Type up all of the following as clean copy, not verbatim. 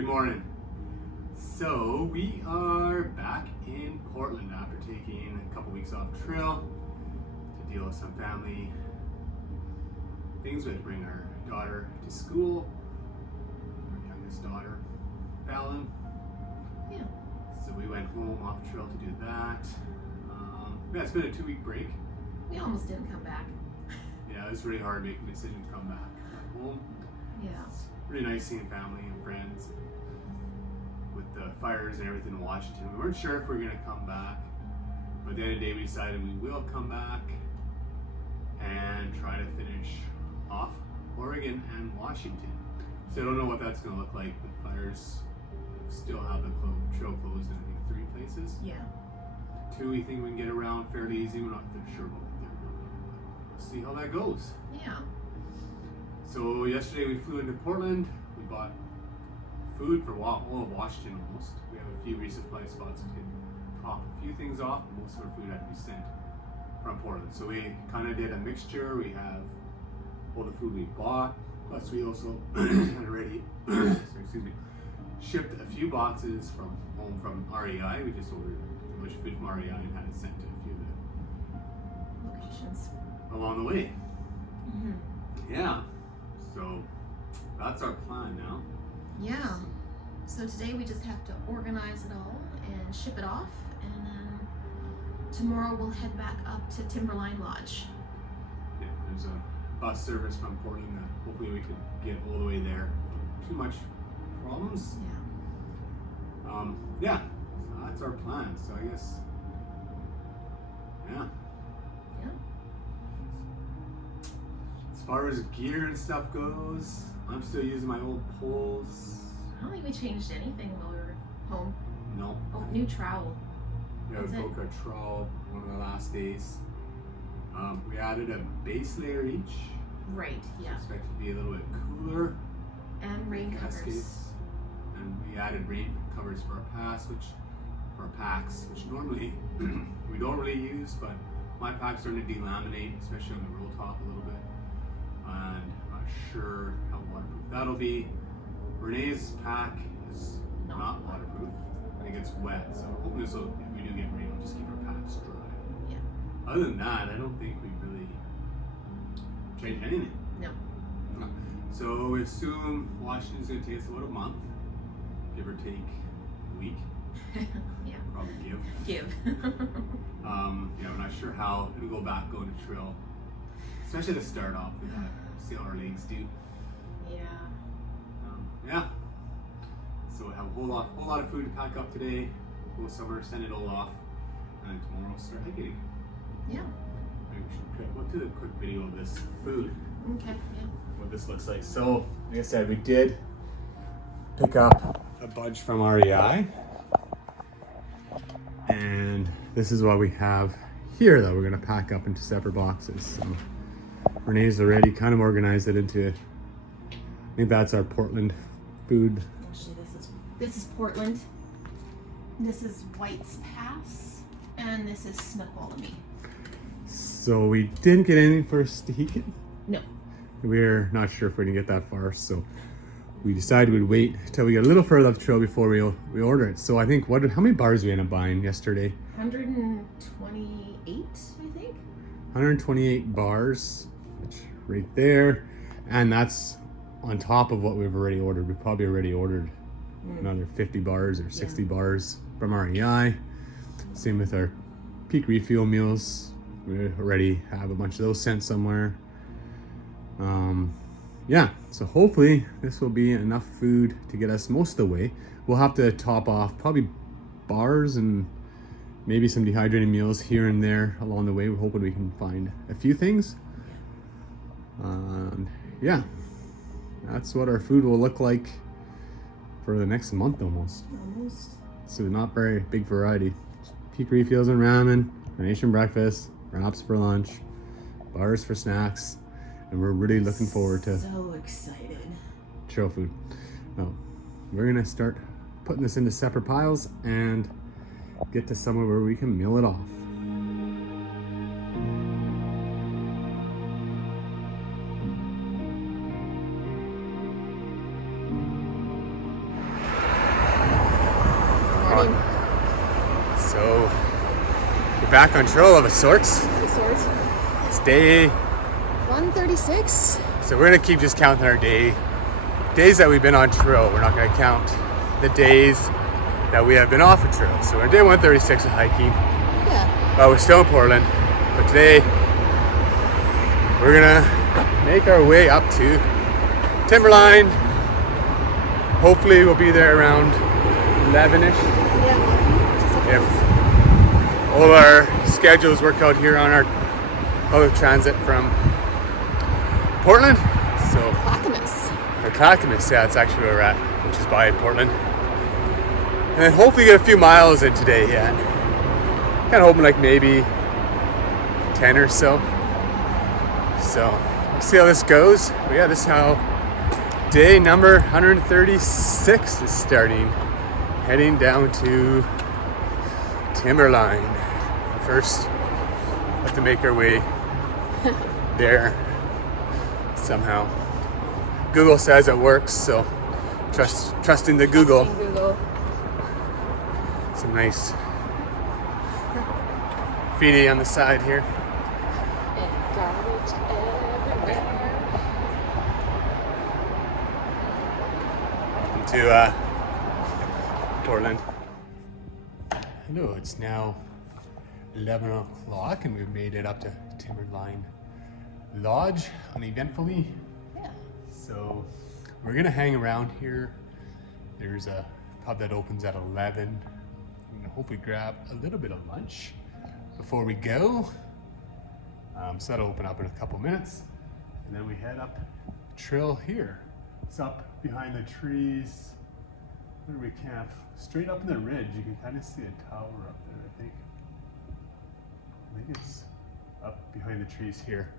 Good morning. So we are back in Portland after taking a couple weeks off trail to deal with some family things. We had to bring our daughter to school, our youngest daughter, Fallon. Yeah. So we went home off trail to do that. Yeah, it's been a 2-week break. We almost didn't come back. Yeah, it was really hard making the decision to come back home. Yeah. It's really nice seeing family and friends. With the fires and everything in Washington, we weren't sure if we were going to come back, but at the end of the day we decided we will come back and try to finish off Oregon and Washington. So I don't know what that's going to look like. The fires still have the trail closed in I think 3 places. Yeah. 2 we think we can get around fairly easy. We're not sure about that. We'll see how that goes. Yeah. So yesterday we flew into Portland. We bought food for all of Washington almost. We have a few resupply spots to top a few things off, but most of our food had to be sent from Portland. So we kind of did a mixture. We have all the food we bought, plus we also had already shipped a few boxes from home from REI. We just ordered a bunch of food from REI and had it sent to a few of Locations. the along the way. Mm-hmm. Yeah, so that's our plan now. Yeah. So today we just have to organize it all and ship it off, and then tomorrow we'll head back up to Timberline Lodge. Yeah, there's a bus service from Portland that hopefully we could get all the way there. Too much problems. Yeah. Yeah, so that's our plan. So I guess, yeah. Yeah. As far as gear and stuff goes, I'm still using my old poles. I don't think we changed anything while we were home. No. Oh, new trowel. Yeah, we That's it. broke a trowel one of the last days. We added a base layer each. Right. Yeah. Expected to be a little bit cooler. And rain Cascades. covers. And we added rain covers for our packs, which normally we don't really use, but my pack's starting to delaminate, especially on the roll top a little bit. And I'm not sure how waterproof that'll be. Renee's pack is not waterproof when it gets wet, so I'm hoping this will, if we do get rain, we'll just keep our packs dry. Yeah. Other than that, I don't think we really changed anything. No. No. So we assume Washington's going to take us about a month, give or take a week. Yeah. Probably Give. yeah, we're not sure how it'll go back going to trail, especially to start off with that. See how our legs do. Yeah. Yeah. So we have a whole lot of food to pack up today. Go somewhere, send it all off, and then tomorrow start hiking. Yeah. Maybe we should do a quick video of this food. Okay. Yeah. What this looks like. So, like I said, we did pick up a bunch from REI, and this is what we have here that we're gonna pack up into separate boxes. So Renee's already kind of organized it into, I think that's our Portland food. Actually, this is Portland. This is White's Pass, and this is Snoqualmie. So we didn't get anything for Stehekin. No. We're not sure if we're gonna get that far, so we decided we'd wait till we get a little further up the trail before we order it. So I think how many bars we ended up buying yesterday? 128, I think. 128 bars, which right there, and that's on top of what we've already ordered. We probably already ordered another 50 bars or 60 bars from REI. Same with our peak refuel meals. We already have a bunch of those sent somewhere. Yeah, so hopefully this will be enough food to get us most of the way. We'll have to top off probably bars and maybe some dehydrated meals here and there along the way. We're hoping we can find a few things. Yeah, that's what our food will look like for the next month almost. So not very big variety. Peak refills and ramen, carnation breakfast, wraps for lunch, bars for snacks, and we're really looking forward to So excited. trail food. Now, we're gonna start putting this into separate piles and get to somewhere where we can mill it off. We're back on trail of a sorts. It's day 136. So we're gonna keep just counting our days that we've been on trail. We're not gonna count the days that we have been off of trail. So we're day 136 of hiking. Yeah. We're still in Portland, but today we're gonna make our way up to Timberline. Hopefully we'll be there around 11ish. Yeah. If all our schedules work out here on our public transit from Portland. So Clackamas, yeah, it's actually where we're at, which is by Portland. And then hopefully get a few miles in today, yeah. Kind of hoping like maybe 10 or so. So we'll see how this goes. But yeah, this is how day number 136 is starting. Heading down to Timberline. First, have to make our way there somehow. Google says it works, so trusting the Google. Some nice graffiti on the side here. And garbage everywhere. To Portland. Hello, it's now 11 o'clock and we've made it up to Timberline Lodge uneventfully. Yeah. So we're gonna hang around here. There's a pub that opens at 11. We're gonna hopefully grab a little bit of lunch before we go. So that'll open up in a couple minutes. And then we head up the trail here. It's up behind the trees. Where do we camp? Straight up in the ridge. You can kind of see a tower up there, I think. I think it's up behind the trees here.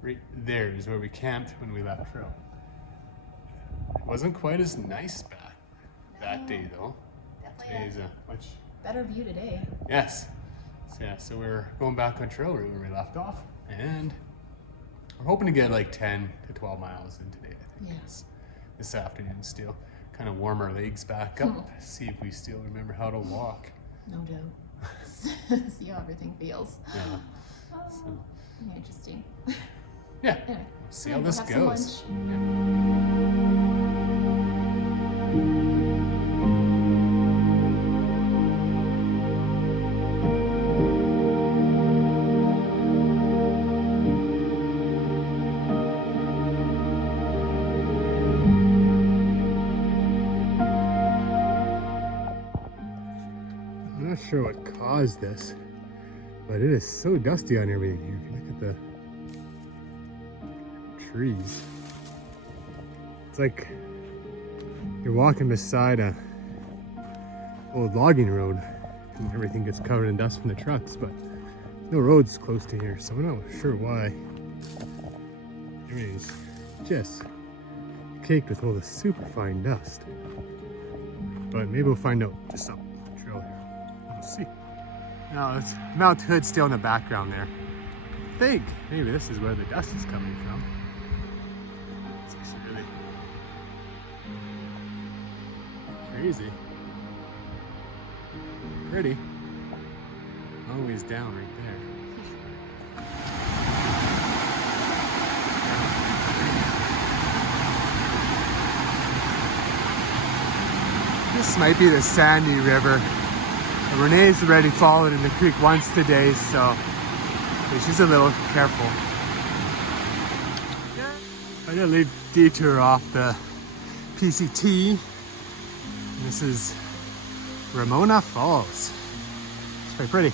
Right there is where we camped when we left trail. It wasn't quite as nice back that day though. Today's a much better view today. Yes. So yeah, so we're going back on trail where we left off, and we're hoping to get like 10 to 12 miles in today, I think. Yes. This afternoon still. Kind of warm our legs back up, see if we still remember how to walk. No doubt. See how everything feels. Yeah. So, interesting. yeah. Anyway, See how this have some goes. lunch. Yeah. I'm not sure what caused this, but it is so dusty on everything here. If you look at the trees, it's like you're walking beside a old logging road and everything gets covered in dust from the trucks, but no roads close to here, so I'm not sure why. Everything's just caked with all the super fine dust. But maybe we'll find out just up the trail here. We'll see. Now it's Mount Hood still in the background there. I think maybe this is where the dust is coming from. It's actually really crazy. Pretty. Long ways down right there. This might be the Sandy River. Renee's already fallen in the creek once today, so she's a little careful. I did a little detour off the PCT. This is Ramona Falls. It's quite pretty.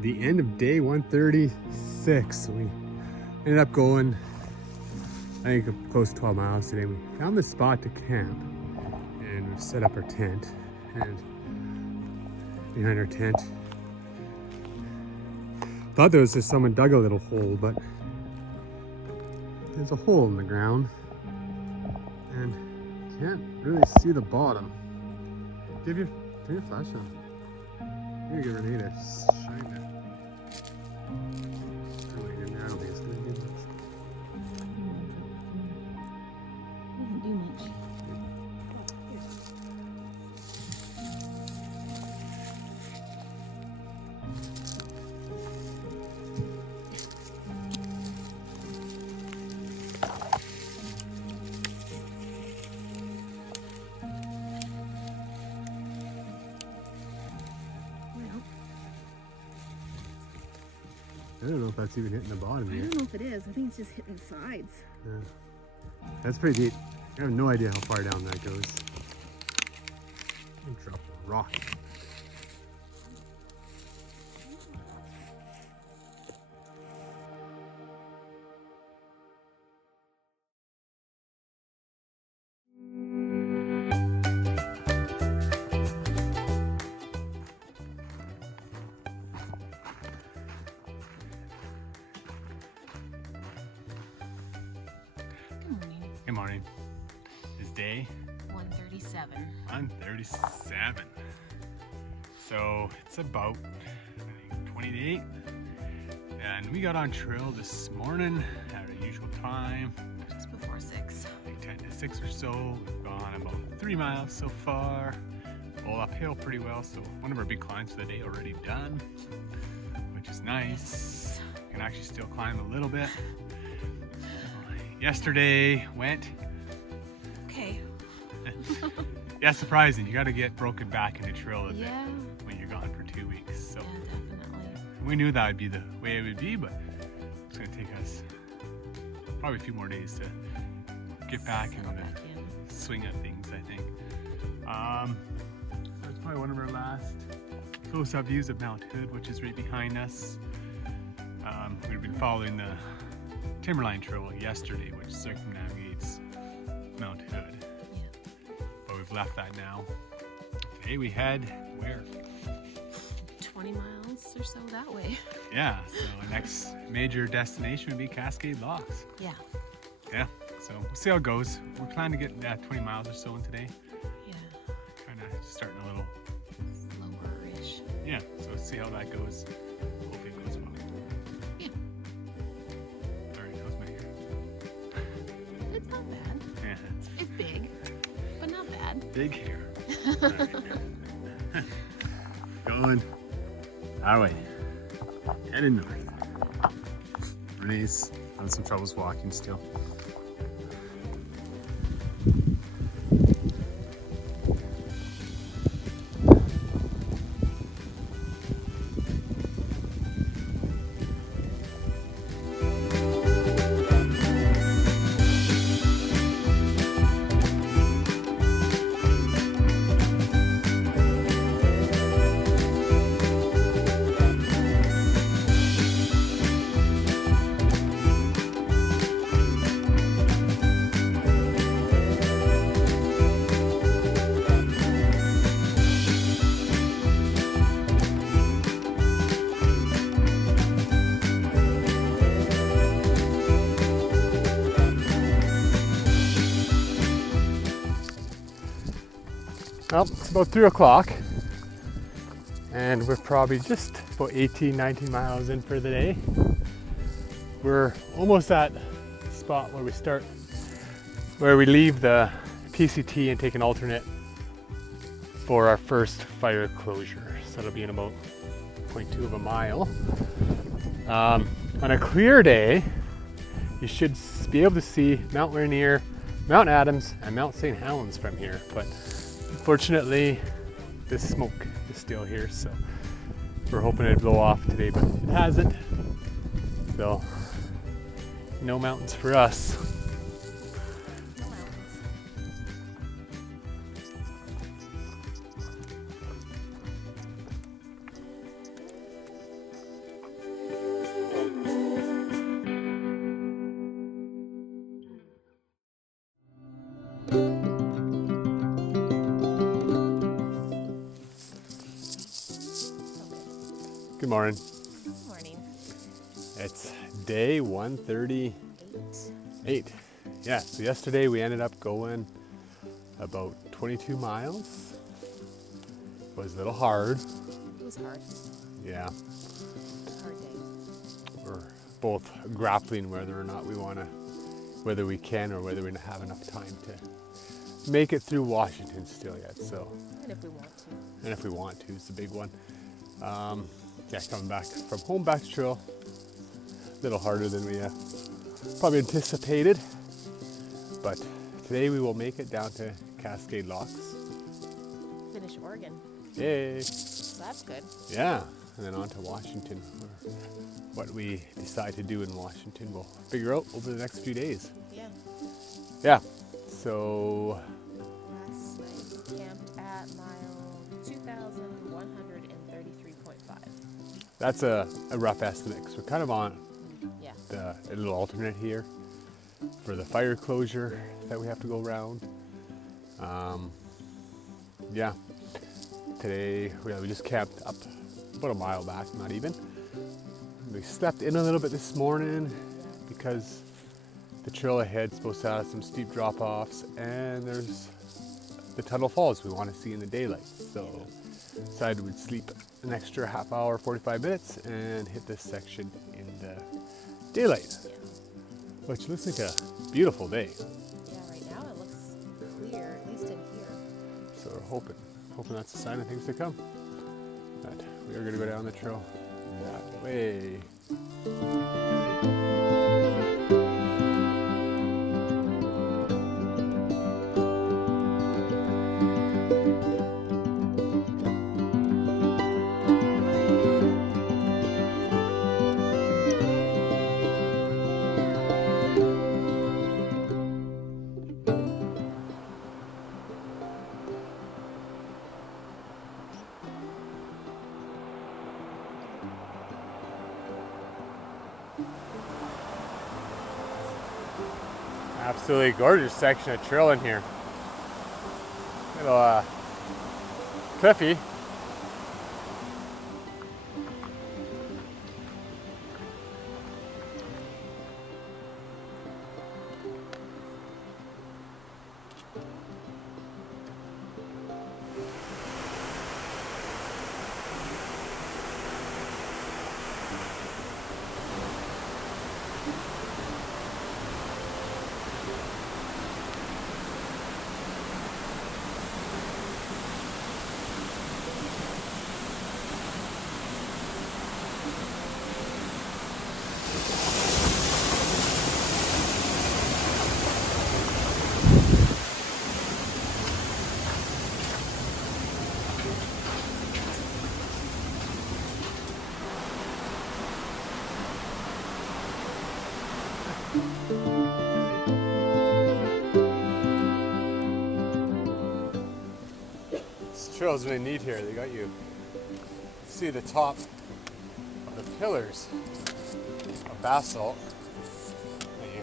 The end of day 136. We ended up going, I think, close to 12 miles today. We found this spot to camp and we've set up our tent, and behind our tent, thought there was just someone dug a little hole, but there's a hole in the ground and can't really see the bottom. Turn your flash on. You're gonna need to shine it. Really in there, I don't think it's gonna do much. Doesn't do much. I don't know if that's even hitting the bottom I yet. don't know if it is. I think it's just hitting the sides. Yeah. That's pretty deep. I have no idea how far down that goes. I'm dropping a rock. Good morning. It's day 137. 137. So it's about, I think, 20 to 8. And we got on trail this morning at our usual time. Just before 6. Like 10 to 6 or so. We've gone about 3 miles so far. All uphill pretty well. So one of our big climbs for the day already done, which is nice. We can actually still climb a little bit. Yesterday went. Okay. Yeah, surprising. You got to get broken back into trail a bit Yeah. when you're gone for 2 weeks. So Yeah, definitely. we knew that would be the way it would be, but it's going to take us probably a few more days to get back Settle into back the in. swing of things, I think. That's probably one of our last close-up views of Mount Hood, which is right behind us. We've been following the Timberline Trail yesterday, which circumnavigates Mount Hood. Yeah. But we've left that now. Today we head where? 20 miles or so that way. Yeah, so our next major destination would be Cascade Locks. Yeah. Yeah, so we'll see how it goes. We're planning to get 20 miles or so in today. Yeah. Kind of starting a little, Slower-ish. yeah, so let's see how that goes. Hopefully it goes well. Yeah. Sorry, that was my hair. It's not bad. Yeah, It's big, but not bad. big hair. All right, good. Going our way. Heading north. Renee's having some troubles walking still. Well, it's about 3 o'clock and we're probably just about 18, 19 miles in for the day. We're almost at the spot where we start, where we leave the PCT and take an alternate for our first fire closure. So it'll be in about 0.2 of a mile. On a clear day, you should be able to see Mount Rainier, Mount Adams, and Mount St. Helens from here. But unfortunately, the smoke is still here, so we're hoping it'd blow off today, but it hasn't. So, no mountains for us. No mountains. Good morning. Good morning. It's day 138. 8. Yeah, so yesterday we ended up going about 22 miles. It was a little hard. It was hard. Yeah. Hard day. We're both grappling whether or not whether we can or whether we have enough time to make it through Washington still yet. So. And if we want to. And if we want to, it's the big one. Yeah, coming back from home back to trail, a little harder than we probably anticipated. But today we will make it down to Cascade Locks. Finish Oregon. Yay! So that's good. Yeah, and then on to Washington. What we decide to do in Washington, we'll figure out over the next few days. Yeah. Yeah, so Last night we camped at mile 2,133.5. that's a rough estimate. So we're kind of on Yeah. a little alternate here for the fire closure that we have to go around. Yeah, today we just camped up about a mile back, not even. We slept in a little bit this morning because the trail ahead is supposed to have some steep drop-offs, and there's the Tunnel Falls we want to see in the daylight. So decided we'd sleep an extra half hour, 45 minutes, and hit this section in the daylight, Yeah. which looks like a beautiful day. Yeah, right now it looks clear, at least in here. So we're hoping that's a sign of things to come. But we are going to go down the trail that way. Absolutely gorgeous section of trail in here. Little cliffy. This trail is really neat here. They got you see the top of the pillars of basalt, and you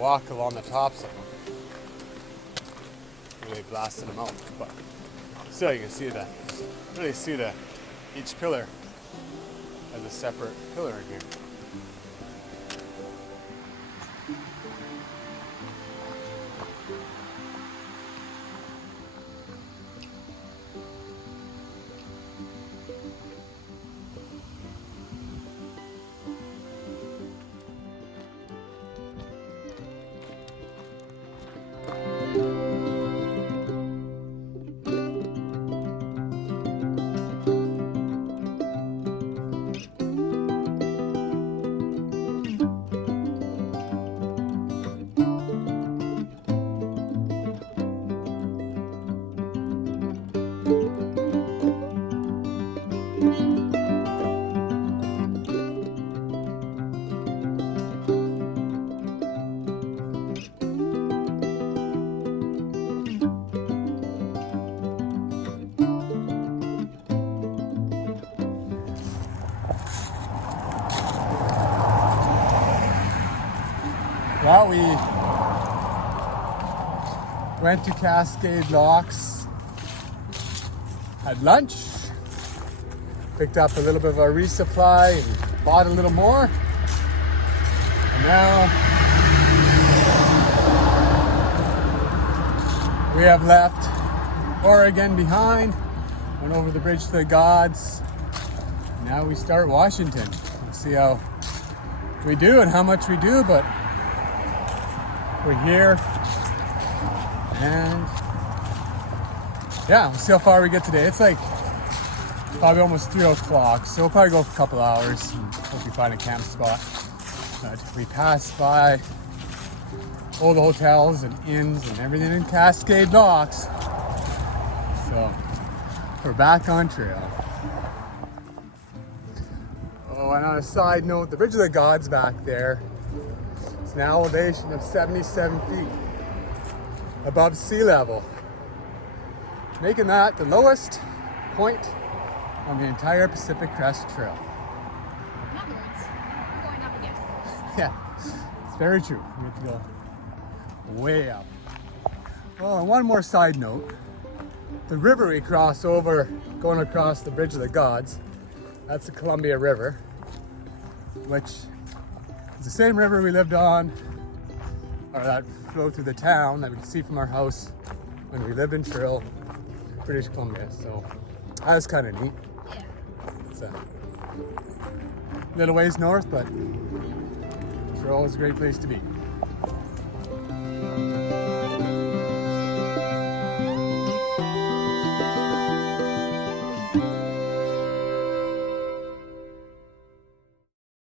walk along the tops of them. Really blasting them out, but still you can see each pillar as a separate pillar in here. Well, we went to Cascade Locks, had lunch, picked up a little bit of our resupply and bought a little more. And now We have left Oregon behind, went over the bridge to the gods. Now we start Washington. We'll see how we do and how much we do, but we're here. And yeah, we'll see how far we get today. It's like probably almost 3 o'clock, so we'll probably go for a couple hours and hope we find a camp spot. But we passed by all the hotels and inns and everything in Cascade Locks. So we're back on trail. Oh, and on a side note, the Bridge of the Gods back there is an elevation of 77 feet above sea level, making that the lowest point on the entire Pacific Crest Trail. In other words, we're going up again. Yeah, it's very true. We have to go way up. Oh, and one more side note. The river we cross over, going across the Bridge of the Gods, that's the Columbia River, which is the same river we lived on, or that flowed through the town that we could see from our house when we lived in Trill, British Columbia. So that was kind of neat. Yeah. It's a little ways north, but Trill is a great place to be.